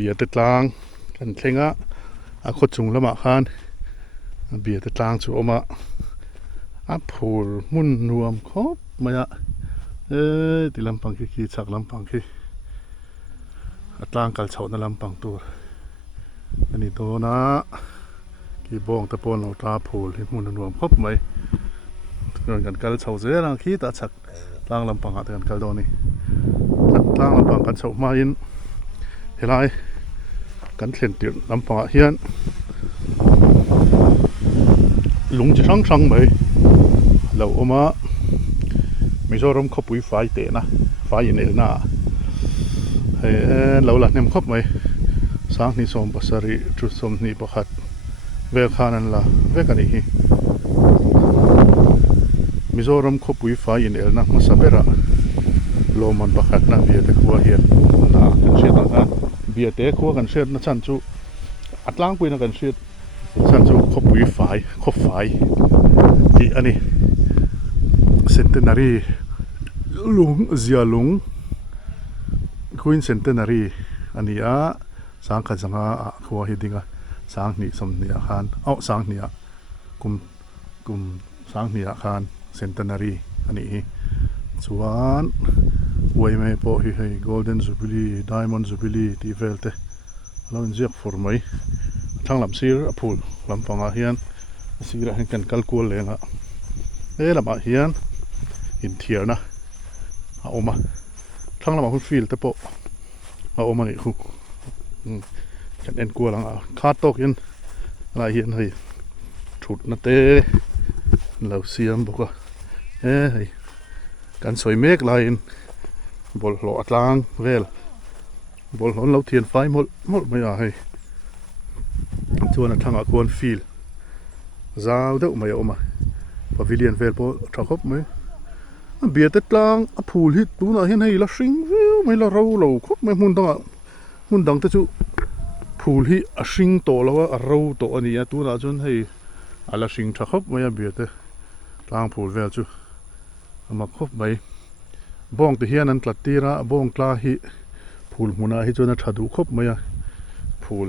เบียร์ติดลางกันเทงะขดจุงละมาคันเบียร์ติดลางจูอมาพูลมุนรวมครบมาติลำปังขี้ชักลำปังขี้อัตลางกัลเฉาในลำปังตัวอันนี้ตัวนะกี่บองตะปนเราตาพูลมุนรวมครบไหมเกินกันกัลเฉาเสียลังขี้ตาชักลางลำปังหากันกัลโดนี่ลางลำปังกัลเฉามาอินเฮลัยกันเขียนติดลำปังเฮียนลุงจะช่างไหมเราออกมาไม่ชอบรำคบวิไฟเตะนะไฟยินเอลน่าเราหลักเนี่ยมันคบไหมสังนิสมปัสริจุดสมนิปขัดเวลขานันละเวกันนี่ไม่ชอบรำคบวิไฟยินเอลน่ามาสับเบระโลมันปขัดนะเบียดขัวเฮียนนะกันเชียดนะเบียดเตะขัวกันเชียดนะฉันจูอัดล้างปุยนะกันเชียดฉันจูคบวิไฟคบไฟที่อันนี้centenary ลุงเสียลุงคุยน centenary อันนี้สังกัดสังอาขัวฮิดิงสังนี่สมเนี่ยคานสังเนี่ยกุมสังเนี่ยคาน centenary อันนี้ส่วนไว้ไม่พอให้ golden jubilee diamond jubilee ที่เวลเตเราเรียก for ไหมทั้งลำซีร์พูลลำฟังอาเฮียนซีร์ให้กันกัลกูลเลยนะลำอาเฮียนอินเทียนะเอามาทั้งลำคุณฟิลแต่ปะเอามานี่คุณฉันเอ็นกลัวหลังคาตกยันลายเห็นให้ฉุดนะเต้เราเสียมบอกว่าการสวยเมฆลายบอลหลอดลางเวลบอลหลอนเราเทียนไฟหมดไม่อยากให้ชวนทางอาควรฟิลซาวเดอไม่เอามาพาวิเลียนเวลพอทักคบไหมเบียดติดลางพูลฮิตดูนะเห็นให้ละสิงวิวไม่ละเราครบไม่มุนดังแต่จู่พูลฮิสิงโตแล้วว่าเราโตอันนี้ตัวน่าจนให้ละสิงทักคบไม่เบียดลางพูลเวลจู่มาครบไปบ้องตัวเฮียนันกลัดตีระบ้องกลาฮิพูลมุนาฮิจนทัดดูครบไม่พูล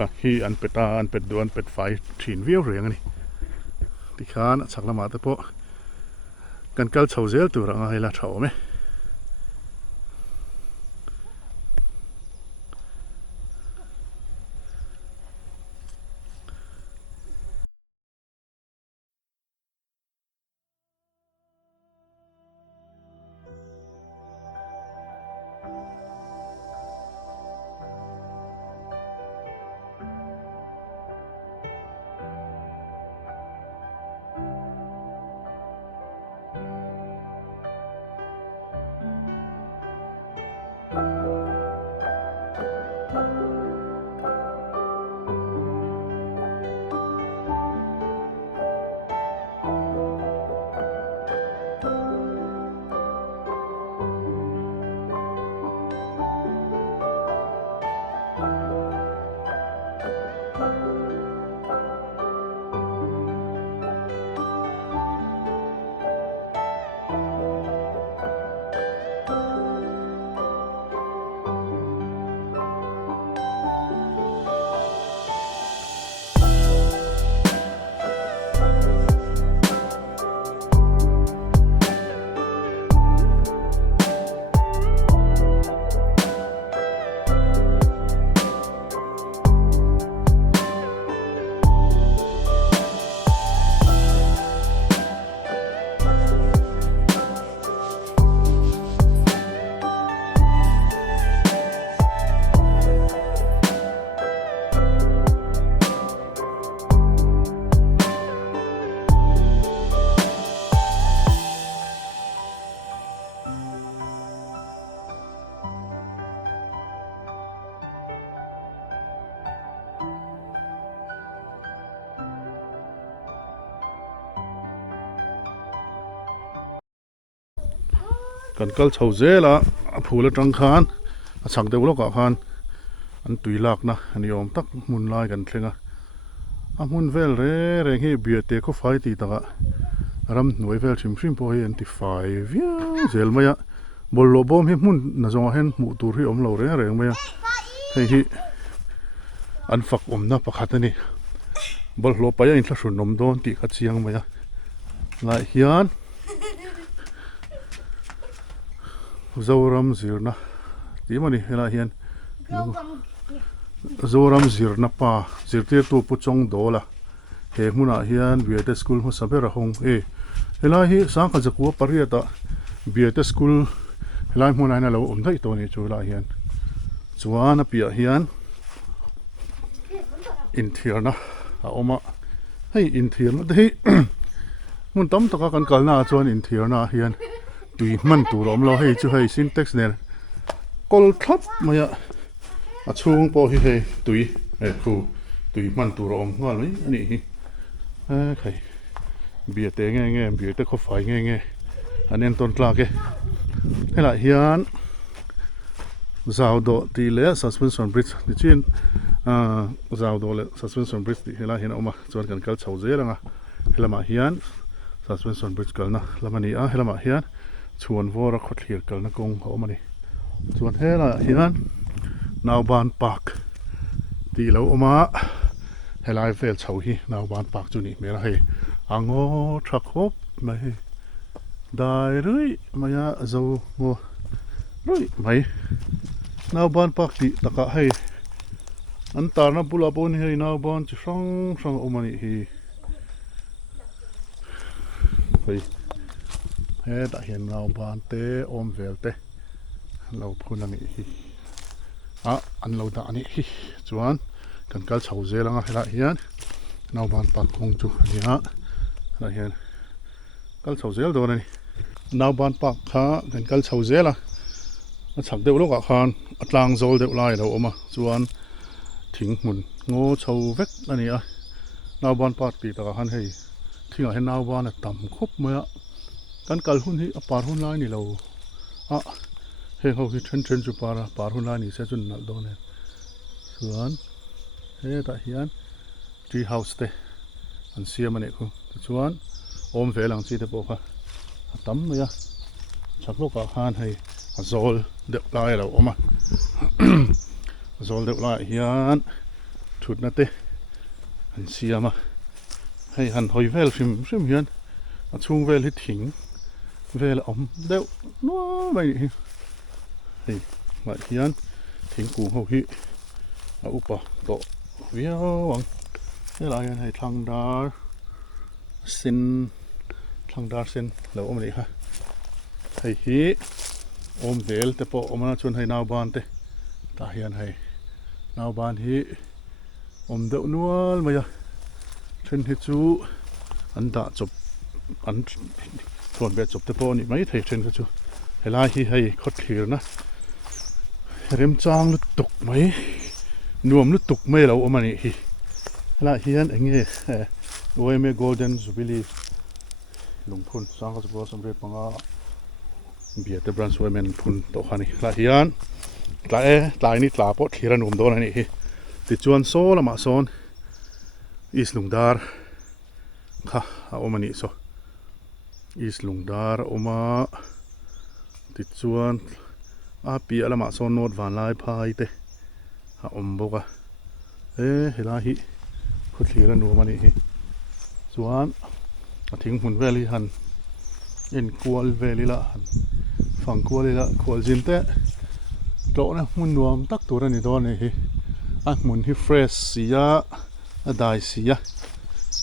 ละฮิอันเป็ดตาอันเป็ดดวนเป็ดไฟถิ่นวิวเรียงนี่ที่ข้านะสักละมาแต่พอกันกัลเฉาเซลตัวรังให้ละเฉาไหมกันกัลเฉาเซละพูลจังคานสักเดียวลูกคานอันตุยลักนะอันยอมตักมุนลายกันเถอะมุนเวลเร่งให้เบียดเตะก็ไฟตีตะกะรำหน่วยเวลชิมพอเห็นที่ไฟวิวเซลมา bol lo bom hi mun na zonga hen mu tur hi om lo re reng mai hei hi an fak om na pakhat ani bol lo pa ya in thla hrun nom don ti kha chiang mai lai hian zoram zirna ti mani hela hian zoram zirna pa zirtir tu pu chong dola he hmuna hian viate school ho sabera hong hela hi sang kha zakua pariata viate school hela hmuna na lo om dai to ni chu la hian chuan a pia hian in thirna a oma hei in thirna dei mun tam taka kan kalna chuan in thirna hian tui man tur om lo hei chu hei syntax ne kol thap maya a chung po hi hei tui khu tui man tur om ngal mai ani hi khai bia te nge bia te kho fai nge anen ton tla ke hela hian zau do ti le suspension bridge ni chin zau do le suspension bridge ti hela hian oma chuan kan kal chho je ranga helama hian suspension bridge kalna lamani a helama hian chuan vora khot hlir kalna kong omani chuan hela hian nauban park ti lo oma helai vel chho hi nauban park chu ni mera hei ango thak hop mai dai rui maya zo mo rui mai nauban park ti taka hei an tarna pula pon hei nauban chi sang omani hi hei he ta hian nauban te om vel te lo phun ani hi an lo da ani hi chuan kan kal chho zelanga hela hian nauban park kong chu ania hela hian kal chho zel do ani nauban park kha kan kal chho zela a chak deuh loka khan atlang zol deuh lai lo oma chuan thing hmun ngo chho vek ani a nauban park ti taka han hei thinga hen nauban a tam khop maya kan kal hun hi a par hun lai ni lo he ho hi then chu para par hun lai ni se chun nal do ne chuan he ta hian tree house te an siam ani khu chuan om velang chi te po kha tam maya chak loka khan hei a zol deuh lai lo oma zol deuh lai hian thutna te an siama hei han hoi vel hrim hian a chung vel hi thing vel om deuh nuam mai hei lại hian thing ku ho hi a upa to viawang he lai hian hei thangdar sen lo om ni ha hei hi om vel te po omana chun hei nauban te ta hian hei nauban hi om deuh nual maya then hi chu an da chop an thon be chop te po ni mai thei then chu helai hi hei khot thlir na rem chang lu tuk mai nuam lu tuk mai lo omani hi la hian enge OMA Golden Jubilee lungphun sang ka chu samre panga bia te branch women phun to khani la hian tlai ni tla po thira num don ani hi ti chuan so lama son is lungdar kha a omani so is lungdar oma ti chuan a pi alama son not van lai phai te a om boka hela hi khu thira num ani hi chuan a thing hmun veli han in kual veli la han phang kual la kual jin te to na hmun nuam tak tur ani don hi a hmun hi fresh sia a dai sia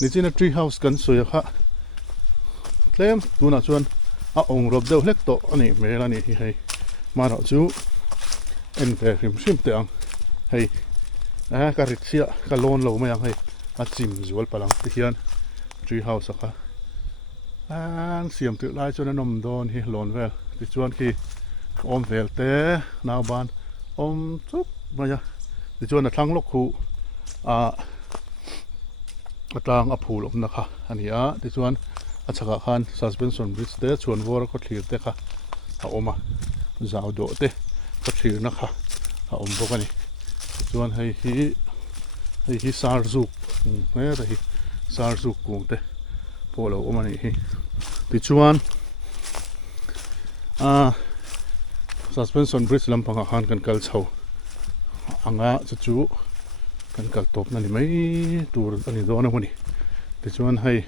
ni china tree house kan soya kha tlem tuna chuan a ong rob deuh hlek to ani mel ani hi hei maro chu en ve hrim te ang hei ka rit sia ka lon lo mai ang hei a chim zual palang ti hian tree house kha an siam tu lai chuan anom don hi lon vel ti chuan ki om vel te nauban om chup maya ti chuan a thlang lok khu atlang a phul om na kha ani a ti chuan a chaka khan suspension bridge te chuan vor ko thlir te kha a oma zau do te ko thlir na kha a om bawk ani chuan hei hi sarzuk he ta hi sarzuk kung te polo omani hi ti chuan suspension bridge lampang han kan kal chho anga chu kan kal top na ni mai tur ani do na huni ti chuan hei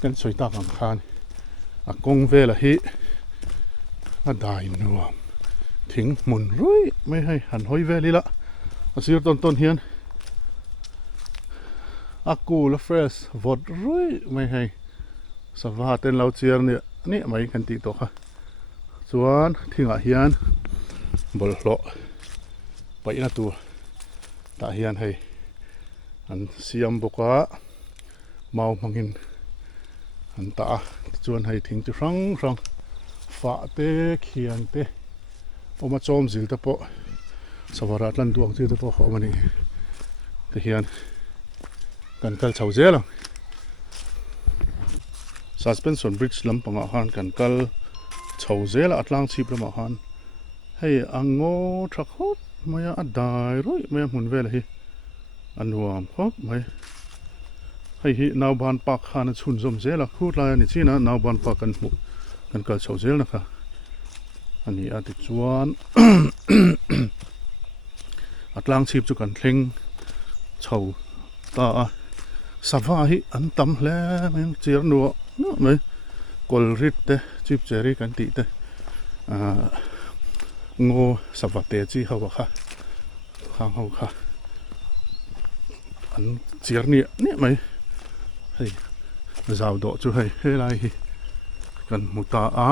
kan soita kan khan a kong vela hi a dai nuam thing mun rui mai hei han hoi veli la a sir ton hian a cool fresh vot rui mai hei sava ten lau chiar ni mai kan ti to kha chuan thinga hian bol hlo pai na tu ta hian hei an siam boka mau mangin an ta chuan hei thing chu rang fa te khian te oma chom zil ta po savara tlan duang chi ta po homani te hian kan kal chho zela suspension bridge lampanga han kan kal chho zela atlang chip lama han hei ango thak hop maya adai roi maya mun vel hi anuam hop mai hei hi naw ban pak khan chhun zom zela khut lai ani china naw ban pak kan mu kan kal chho zel na kha ani ati chuan atlang chip chu kan thleng chho ta sava hi an tam hle men chir nu no mai kol rit te chip cherry kan ti te ngo sava te chi hawa kha khang ho kha an chir ni mai hei zau do chu hei he lai hi kan muta a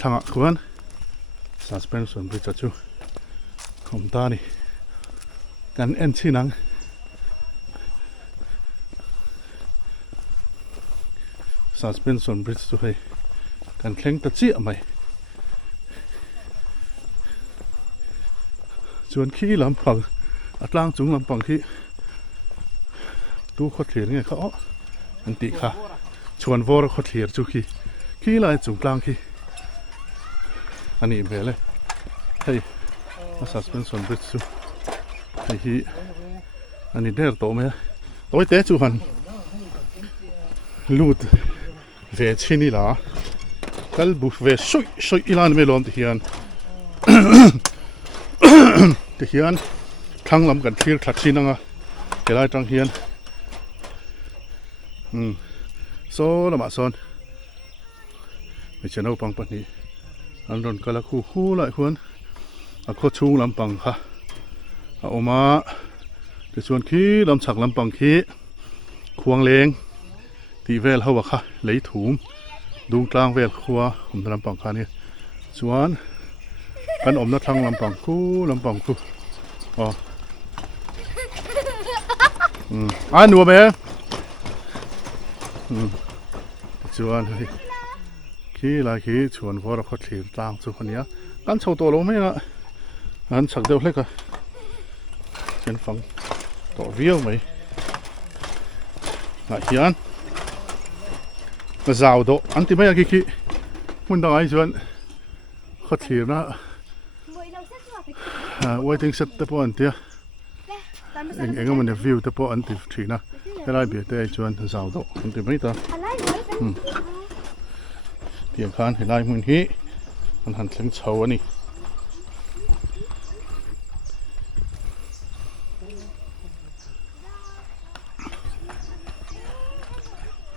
thanga khuan suspension bridge chu khom ta ni kan en chinang suspension bridge chu hei kan thleng ta chi mai chuan khi lampang atlang chung lampang khi tu kho thlir nge kha an ti kha chuan vor kho thlir chu khi lai chung tlang khi ani vele hei suspension bridge chu hei hi ani der to me toi te chu han lut ve chini la kal bu ve soi ilan me lom ti hian ti hian thang lam kan thlir that chinanga kelai tang hian so lama son mi chano pang pani an ron kala khu lai khuan a kho chung lampang kha a oma ti chuan khi lam chak lampang khi khuang leng ti vel hawa kha lei thum dung tlang vel khuwa om lampang kha ni chuan kan om na thang lampang khu ai nuo me chuan hei khi lai khi chuan vor kho thlir tlang chu khania kan chho to lo me na an chak deuh hleka chen fang to viau mai na hian zau do an ti mai a ki mun da ai chuan kho thlir na waiting set te po an tia eng man view te po an ti thina helai be te chuan zau do an ti mai ta tiang khan helai mun hi an han thleng chho ani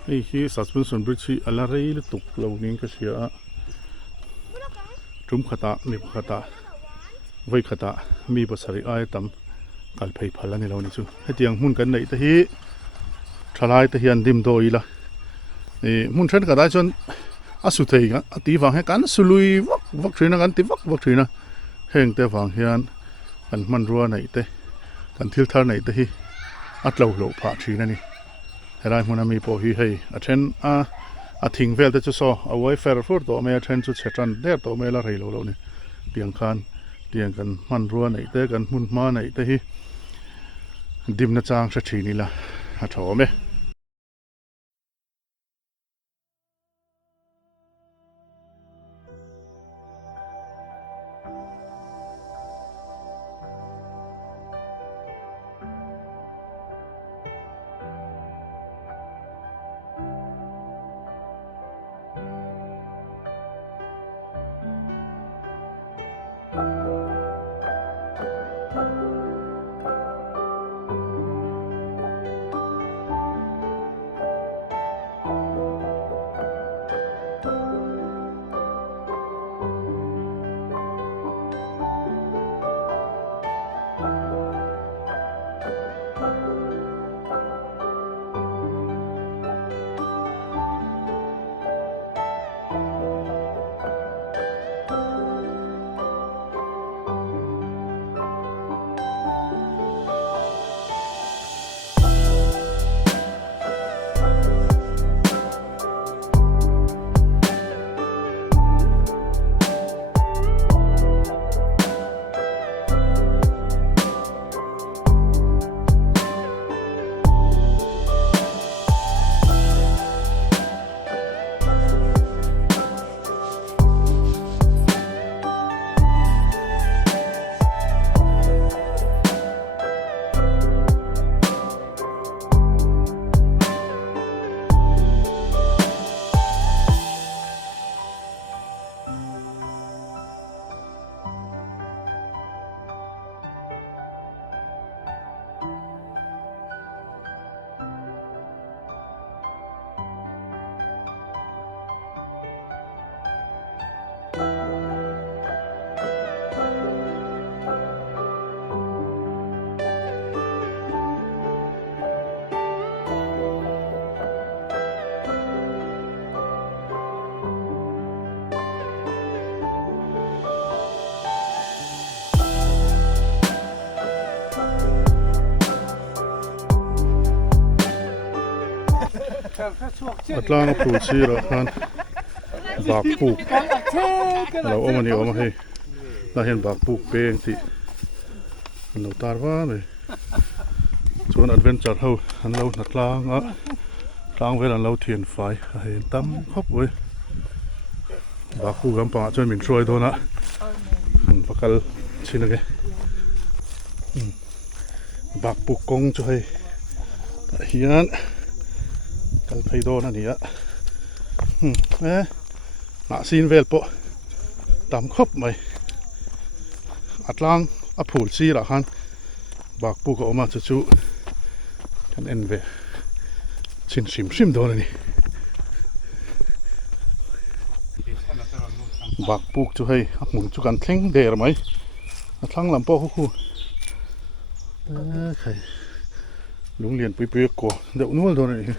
hei hi suspension bridge hi ala rei le tuk lo ning ka sia tum khata mi khata voi khata mi pasari ai tam kal phei phalani lo ni chu hetiang mun kan nei te hi thalai te hian dim do ila e mun thren ka da chon asu thei ga ati wang he kan sului vak thina kan ti vak thina heng te wang hian kan man ruwa nei te kan thil thar nei te hi atlo lo pha thina ni helai mun ami po hi hei a then a thing vel te chu so a wai fer fur to me a then chu chetran der to me la rei lo ni tiang khan tiang kan man ruwa nei te kan mun ma nei te hi dim na chang sa thini la a tho me อัตลางผูชีระคันบากปูกเราเอามานี่เอามาให้เราเห็นบากปูกเป้งที่เราตาว่าเลยส่วนแอดเวนเจอร์เขาอันเราหนักลางอ่ะลางเวลาเราเทียนไฟเห็นตั้มครบเว้ยบากปูกำปะจนมินช่วยตัวนะพักกันชินเลยบากปูกงช่วยเฮียนกัลไพโดนั่นนี่อะหน้าซีนเวลปะตามครบไหมอัดล่างอผูลซีละฮันบากปูก็ออกมาจู่ๆกันเอ็นเวชิมชิมโดนนี่บากปูจะให้หมุนจุกันเท่งเดร์ไหมอัดล่างลำโพกคู่ใครลุงเรียนไปเปรี้ยกว่าเดี๋ยวนู้นโดนนี่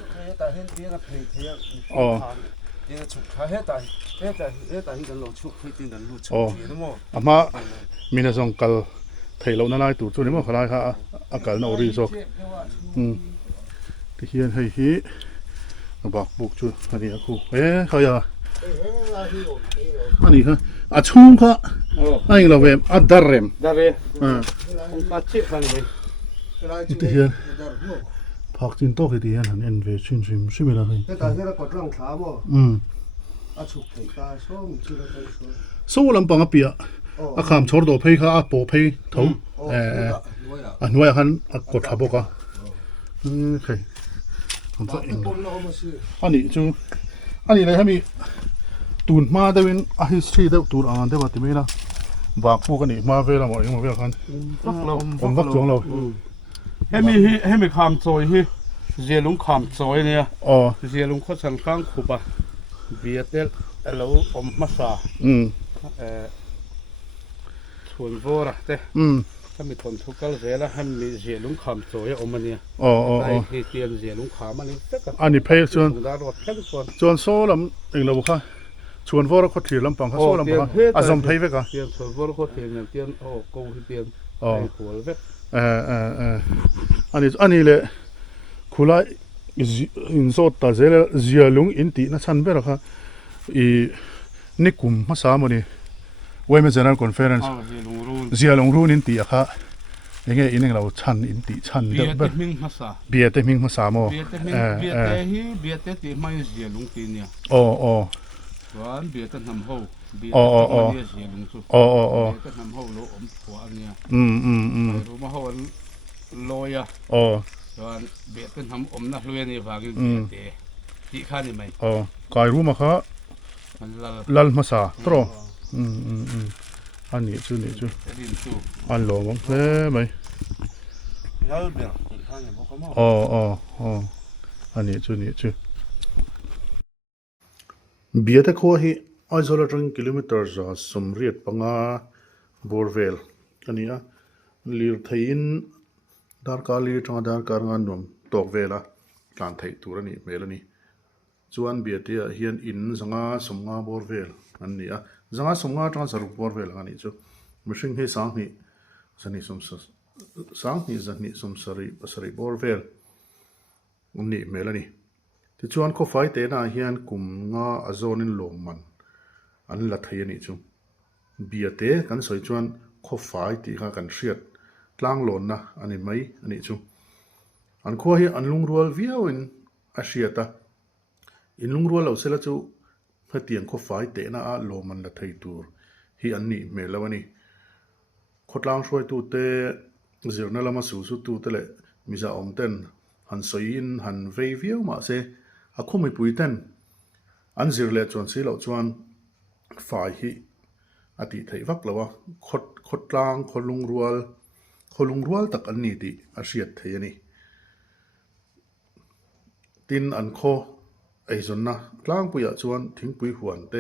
อ๋ออามามีน่าสงกัลไทยเราหน้าไล่ตัวนี้มั้งเขาไล่ค่ะอากาศน่ารีโซที่เฮียนให้ฮีบักบุกจุดอันนี้คู่เขาอย่าอันนี้ค่ะอาชุ่มค่ะอันนี้เราเวมอัดดาร์เรมที่เฮียนพักจินโต๊ะที่เฮียนหันเอ็นเวชิมไม่ได้สู้ลำปังอ่ะเปียอาคำชอร์ดโอเพย์ค่ะโปเพย์ทุ่งอันนู้นอันกดทับก็โอเคผมจะเองอันนี้จูอันนี้เลยฮะมีตูนมาได้เป็นhistory ได้ตูนอ่านได้ว่าที่ไม่นะบากพวกนี้มาเวลาหมดยังมาเวลาคันผมวักจงเราให้มีคำซอยที่เสียลุงคำซอยเนี่ยเสียลุงเขาสั่งข้างขุบะเบียดเดลแล้วอมมาซาส่วนโวระเต้ถ้ามีคนทุกข์ก็เสียแล้วให้มีเสียลุงคำซอยอมมันเนี่ยได้ที่เตียนเสียลุงขามันนี่อันนี้เพย์ชวนโซ่ลำเองเราบอกค่ะชวนโวระเขาถือลำปังเขาโซ่ลำปังอาจจะเพย์ไปกันเตียนส่วนโวระเขาเตียนเตียนกูเตียนหัวเว็บอันนี้เลยคุลาอินโซตาเซลเจียลุงอินตีน่าชันเบรค่ะนิคุมมาสามันี่เว้ยไม่เจอในคอนเฟอเรนซ์เจียลุงรู้อินตีอะค่ะยังไงอินเองเราชันอินตีชันเบียดมิงมาสาเบียดมิงมาสาโมเบียดที่ไม่เสียลุงตีเนี่ยวันเบียดทำหูเบียดเนี่ยเสียลุงสุดเบียดทำหูรู้หัวเนี่ยรู้มาหูลอยอ่ะวันเบียดทำนะลอยนี่ฝากอยู่เบียดที่ข้านี่ไหมกายรู้มาค่ะลัลมาสาตรออันนี้จูอันหลวงไหมอันนี้จูเบียดเขาให้อาจจะ100 กิโลเมตรจากสมเรียดปังอาบอร์เวลอันนี้ลีร์ไทยน์ดาร์การลีร์ทางดาร์การงานนุ่มตกเวลาการไทยตัวนี้เวลานี้จวนเบียดที่เฮียนอินสังอาสมงาบอร์เวลอันนี้สังอาสมงาทางสรุปบอร์เวลอันนี้จูไม่ใช่ให้สังนี่สังนี่สมสรีบอร์เวลอันนี้เวลานี้ที่ชวนเขาไฟเตน่าเฮียนกลุ่มงาอโซนินลมมันอันละเทียนี่จูเบียเตกันสวยชวนเขาไฟที่ข้ากันเชียดกลางหล่นนะอันนี้ไหมอันนี้จูอันข้อเฮียอันลุงรัววิวอินอาเชียตาอินลุงรัวเราเสร็จแล้วจูเพื่อเตียงเขาไฟเตน่าลมมันละเทียตัวฮีอันนี้เมลวันนี้ขดลางช่วยตัวเตะเสียงนั่นละมาสู้ตัวเตะเลยมิจะอมเต้นหันสวยอินหันเววิวมาเสอาคงไม่ปุยเต้นอันสิร์เลจวนสิเราจวนฝ่ายฮีอดีตไทยวักแล้ววะขดลางคนลุงรัวตักอันนี้ดิอาเซียนไทยนี่ตินอันโคไอจนนะกลางปุยจวนทิ้งปุยหวนเต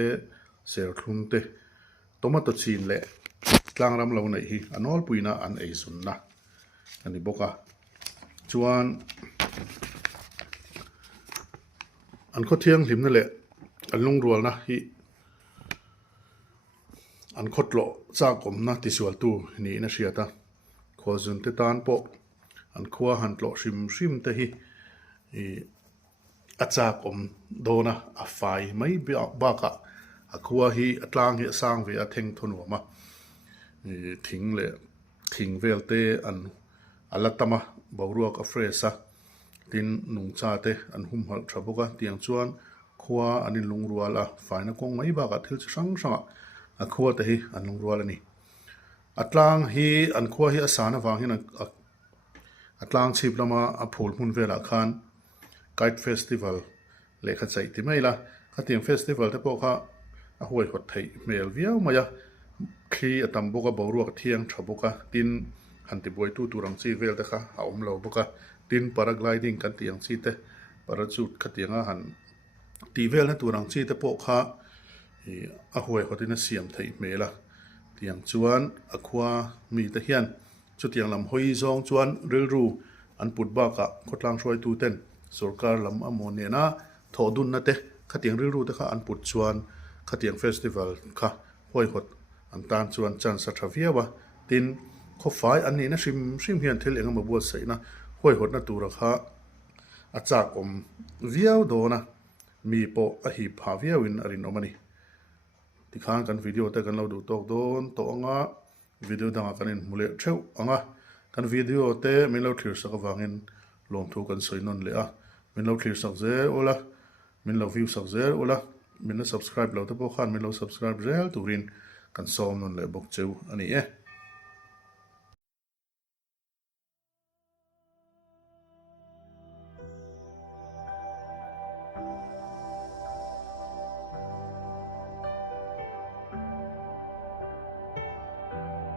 เสือคลุมเตตัวมาตัดชินเละกลางรำเราไหนฮีอันนอลปุยนะอันไอจนนะอันนี้บอกจวนอันเขาเที่ยงหิมนั่นแหละอันลุงรัวนะฮีอันขดโลจากผมนะที่สวนตู้นี่นะเชียตาขอจุนเตตานโปอันขวาหันโลชิมเตฮี อาจากโดนะอาไฟไม่บ้ากะอาคัวฮีอัตลางฮีสร้างเวอเทงทนหัวมาทิ้งเลยทิ้งเวลเตอันอัลลัตมาบาวรัวกเฟรซะตินนุงชาเตอันหุมหัลทรัพกะเตียงชวนคัวอันนี้ลุงรัวละไฟนักงไม่บ้ากะทิลช่างช่างอาคัวเตฮีอันลุงรัวละนี่อัตลางฮีอันคัวฮีอาสานวางฮีนันอัตลางชิบละมาอภูลมุนเวลาคานไกด์เฟสติวัลเลขาใจที่ไม่ละข้าเตียงเฟสติวัลที่พวกเขาหวยหดไทยเมลเวียวมายาคีตัมบุกบาวรัวกเทียงชบุกตินหันติบวยตู้ตุรังซีเวลเตค่ะเอาเราบุกตินพาราไกลดิ้งกันเตียงซีเตพาราจูดขัดเตียงหันตีเวลนั้นตุรังซีเตพวกเขาหวยหดที่นั่นเสียมไทยเมละเตียงจวนอความีตะเฮียนจุดเตียงลำหอยซองจวนเรือรูอันปุดบ้ากะขดลางช่วยตูเต้นสุรการลำอโมเนียนะทอดุนนะเตะขัดเตียงเรือรูเตะค่ะอันปุดจวนขัดเตียงเฟสติวัลค่ะห้อยหดอันตานจวนจันสัตว์เวียวะตินขบฝ่ายอันนี้นะชิมเฮียนเทลเองมาบวชใส่นะห้อยหดนะตูระค่ะอาจากเวียวโดนะมีโปอหิบหาเวียวอินอรินอมานีที่ข้างกันวิดีโอแต่กันเราดูตกโดนตกงะวิดีโอดังกันอินมุเลเชวงะกันวิดีโอเตไม่เราถือสักวางอินลงทุกันสวยนนเลยอ่ะไม่เราถือสักเซอโอละไม่เราวิวสักเซอโอละไม่เรา subscribe เราแต่พวกขันไม่เรา subscribe เร็วตัวรินกันซ้อมนนเลยบอกเจ้าอันนี้